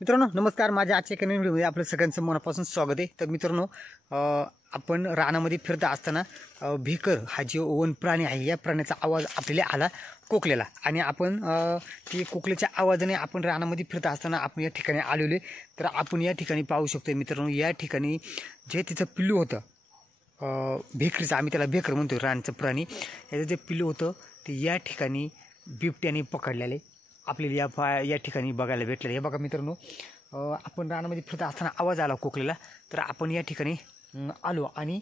मित्रांनो नमस्कार. माझ्या आजच्या एका नवीन व्हिडिओमध्ये आपलं सगळ्यांचं मनापासून स्वागत आहे. तर मित्रांनो आपण रानामध्ये फिरत असताना भेकर हा जो वन प्राणी आहे या प्राण्याचा आवाज आपल्याला आला कोकलेला आणि आपण ती कोकलेच्या आवाजाने आपण रानामध्ये फिरत असताना आपण या ठिकाणी आलेलो. तर आपण या ठिकाणी पाहू शकतो मित्रांनो, या ठिकाणी जे तिचं पिल्लू होतं भेकरीचं, आम्ही त्याला भेकर म्हणतो, रानचं प्राणी, याचं जे पिल्लू होतं ते या ठिकाणी बिबट्याने पकडलेले आपल्याला या ठिकाणी बघायला भेटलं. हे बघा मित्रांनो, आपण रानामध्ये फिरत असताना आवाज आला कोकलेला. तर आपण या ठिकाणी आलो आणि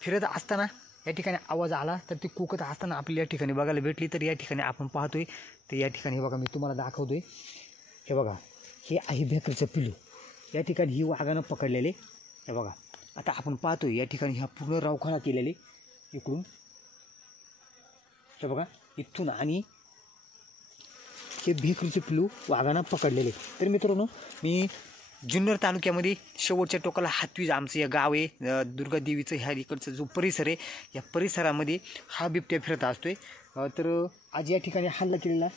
फिरत असताना या ठिकाणी आवाज आला तर ती कोकत असताना आपल्याला या ठिकाणी बघायला भेटली. तर या ठिकाणी आपण पाहतोय तर या ठिकाणी हे बघा मी तुम्हाला दाखवतोय. हे बघा, हे आहे भेकरीचं पिल्लू. या ठिकाणी ही वाघानं पकडलेले. हे बघा, आता आपण पाहतोय या ठिकाणी ह्या पूर्ण रवखाणा केलेले इकडून. हे बघा इथून आणि हे भेकरीचे पिल्लू वाघानं पकडलेले. तर मित्रांनो, मी जुन्नर तालुक्यामध्ये शेवटच्या टोकाला हातवीज आमचं या गाव आहे, दुर्गादेवीचं ह्या इकडचा जो परिसर आहे या परिसरामध्ये हा बिबट्या फिरत असतोय. तर आज या ठिकाणी हल्ला केलेला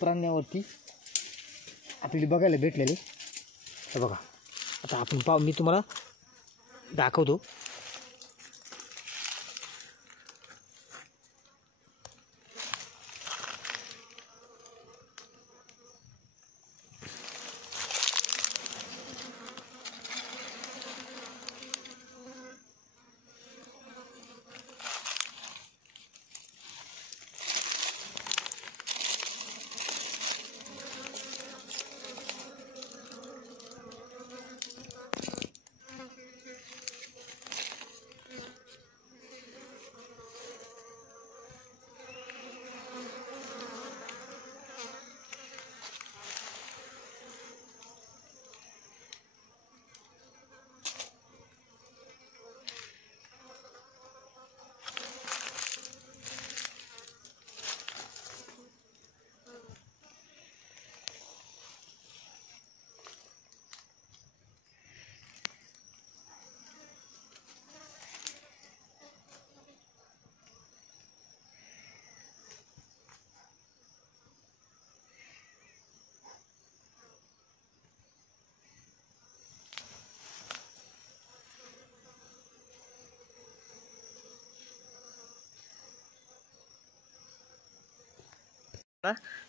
प्राण्यावरती आपल्याला बघायला भेटलेले. हे बघा, आता आपण मी तुम्हाला दाखवतो.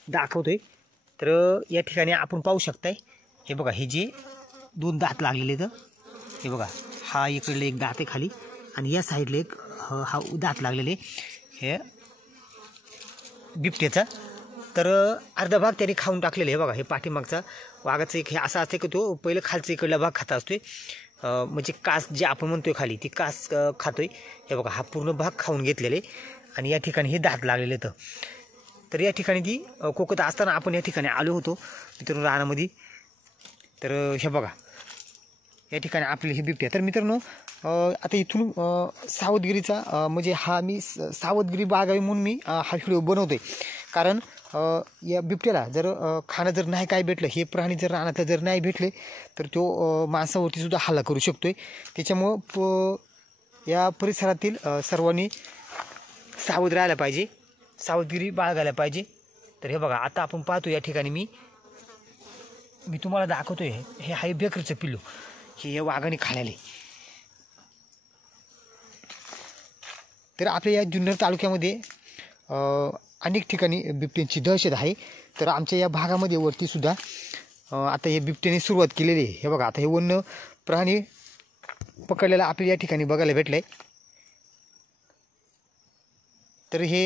दाखवतोय तर या ठिकाणी आपण पाहू शकताय. हे बघा, हे जे दोन दात लागलेले तर हे बघा, हा इकडले एक दात आहे खाली आणि या साईडला एक हा दात लागलेले हे बिबट्याचा. तर अर्धा भाग त्याने खाऊन टाकलेले. हे बघा, हे पाठीमागचा वाघाचं एक हे असा असते की तो पहिलं खालचा इकडला भाग खाता असतोय, म्हणजे कास जे आपण म्हणतोय खाली ती कास खातोय. हे बघा, हा पूर्ण भाग खाऊन घेतलेले आणि या ठिकाणी हे दात लागलेले. तर या ठिकाणी ती कोकत असताना आपण या ठिकाणी आलो होतो मित्रांनो रानामध्ये. तर हे बघा, या ठिकाणी आपले हे बिबट्या. तर मित्रांनो, आता इथून सावधगिरीचा म्हणजे हा मी सावधगिरी बाळगावी म्हणून मी हा व्हिडिओ बनवतोय. कारण या बिबट्याला जर खाणं जर नाही काय भेटलं, हे प्राणी जर रानात जर नाही भेटले तर तो माणसावरती सुद्धा हल्ला करू शकतोय. त्याच्यामुळं या परिसरातील सर्वांनी सावध राहायला पाहिजे, सावधगिरी बाळगायला पाहिजे. तर हे बघा, आता आपण पाहतो या ठिकाणी मी तुम्हाला दाखवतोय. हे हाय भेकरीचं पिल्लू, हे वाघाने खाल्लेले. तर आपल्या या जुन्नर तालुक्यामध्ये अनेक ठिकाणी बिबट्यांची दहशत आहे. तर आमच्या या भागामध्ये वरती सुद्धा आता हे बिबट्याने सुरुवात केलेली आहे. हे बघा, आता हे वन्य प्राणी पकडलेला आपल्याला या ठिकाणी बघायला भेटलंय. तर हे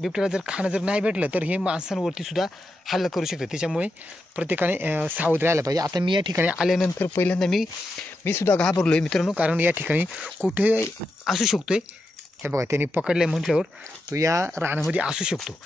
बिबट्याला जर खाणं जर नाही भेटलं तर हे माणसांवरती सुद्धा हल्ला करू शकतं. त्याच्यामुळे प्रत्येकाने सावध राहायला पाहिजे. आता मी या ठिकाणी आल्यानंतर पहिल्यांदा मी सुद्धा घाबरलो आहे मित्रांनो, कारण या ठिकाणी कुठे असू शकतोय. हे बघा, त्यांनी पकडलं म्हटल्यावर तो या रानामध्ये असू शकतो.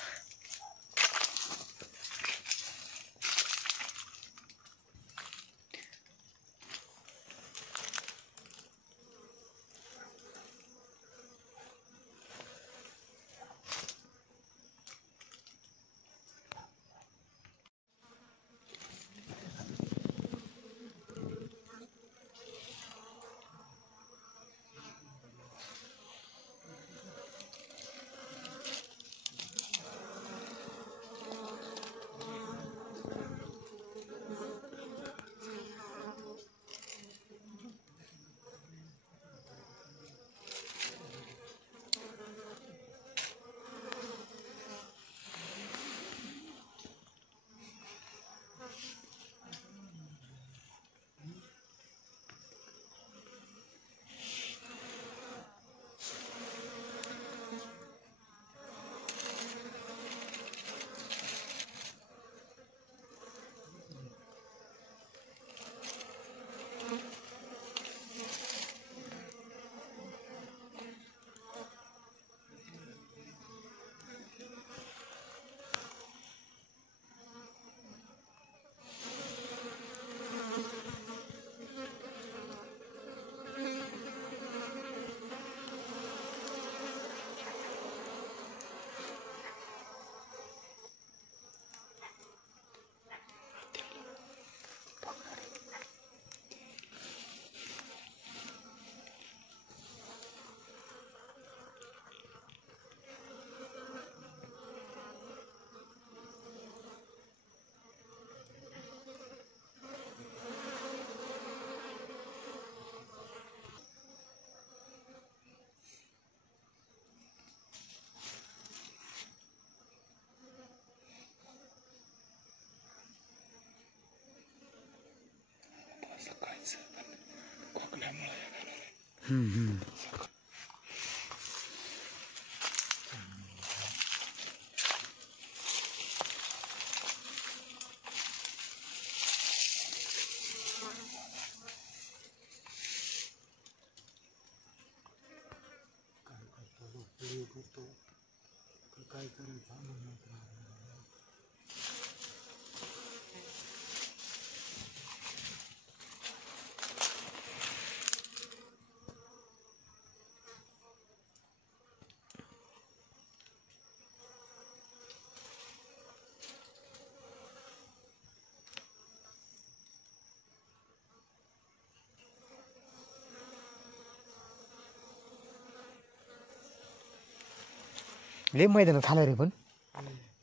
लय मैदानात खाला रे, पण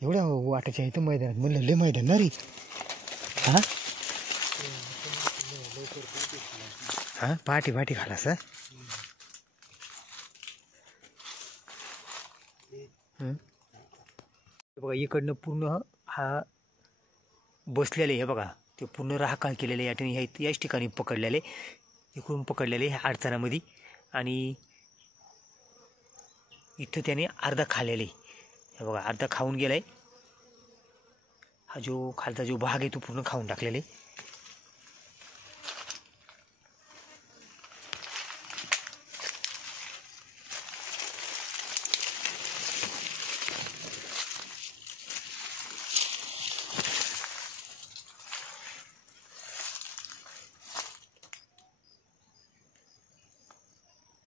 एवढ्या वाटायच्या इथं मैदानात म्हणलं लय मैदान ना रे. हा हा पाठी खाला सर. बघा इकडनं पूर्ण हा बसलेले हे बघा, ते पूर्ण राखाळ केलेले या ठिकाणी, याच ठिकाणी पकडलेले, इकडून पकडलेले ह्या अडचणामध्ये. आणि इथं त्याने अर्धा खाल्लेले, हे बघा अर्धा खाऊन गेलाय. हा जो खालचा जो भाग आहे तो पूर्ण खाऊन टाकलेले.